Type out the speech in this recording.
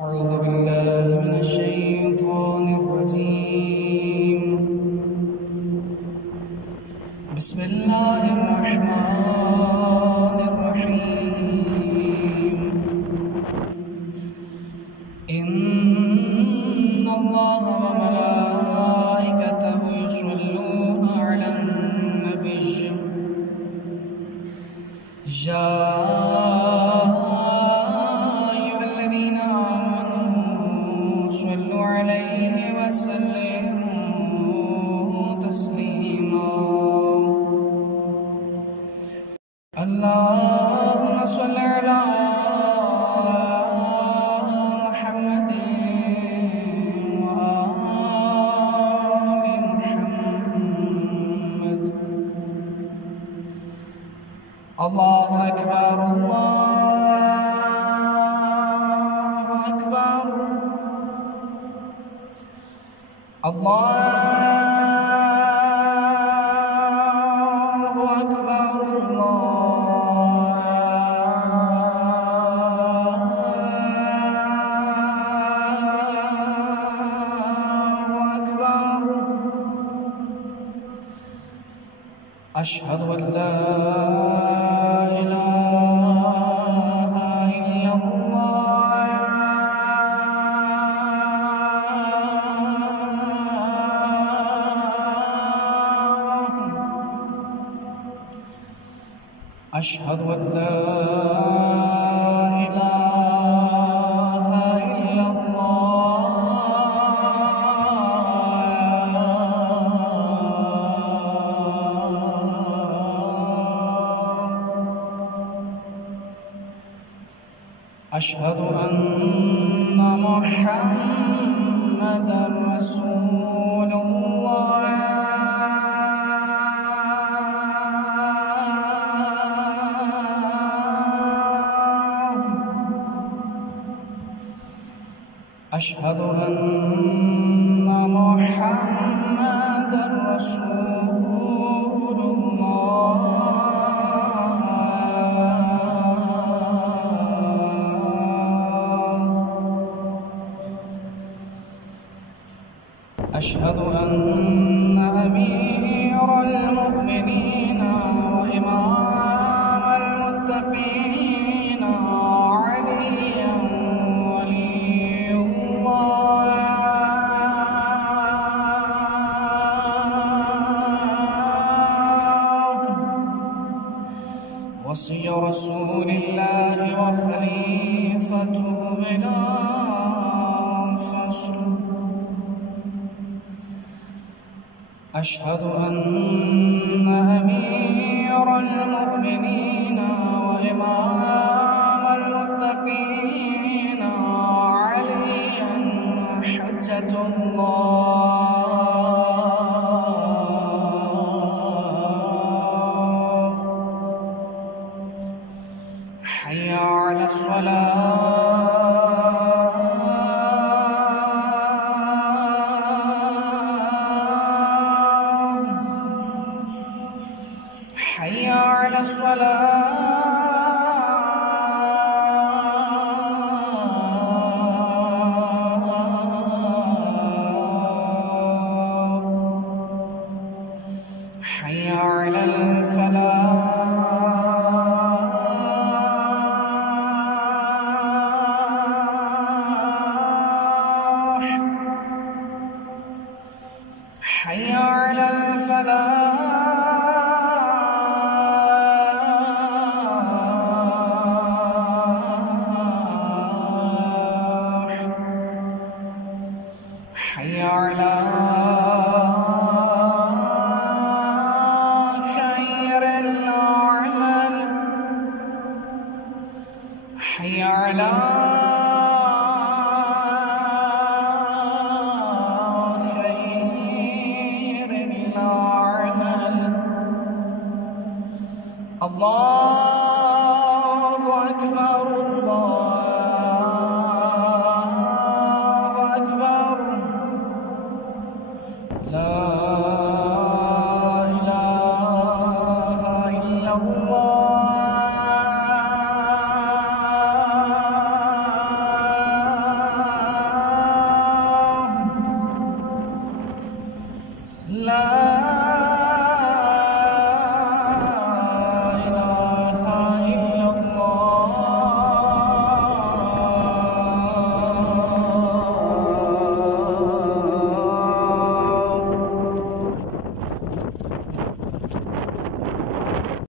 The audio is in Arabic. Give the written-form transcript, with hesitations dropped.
أعوذ بالله من الشيطان الرجيم. بسم الله الرحمن الرحيم. إن الله وملائكته يصلون على النبي يا أيها الذين آمنوا صلوا عليه وسلموا تسليما. اللهم صل على محمد وآل محمد. الله أكبر الله أكبر الله أكبر الله أكبر. أشهد أن لا إله إلا الله. أشهد أن لا إله إلا الله. أشهد أن محمدًا رسول الله. أشهد أن محمدًا رسول الله. أشهد أن أمير المؤمنين وإمام المتقين عليا ولي الله. وصي رسول الله وخليفته بلا فصل. أشهد أن أمير المؤمنين وإمام المتقين عليا حجة الله. حي على الصلاة. حي على الصلاة. حي على الفلاح. حي على الفلاح. حي على خير الأعمال. حي على خير الأعمال. الله أكبر الله أكبر. لا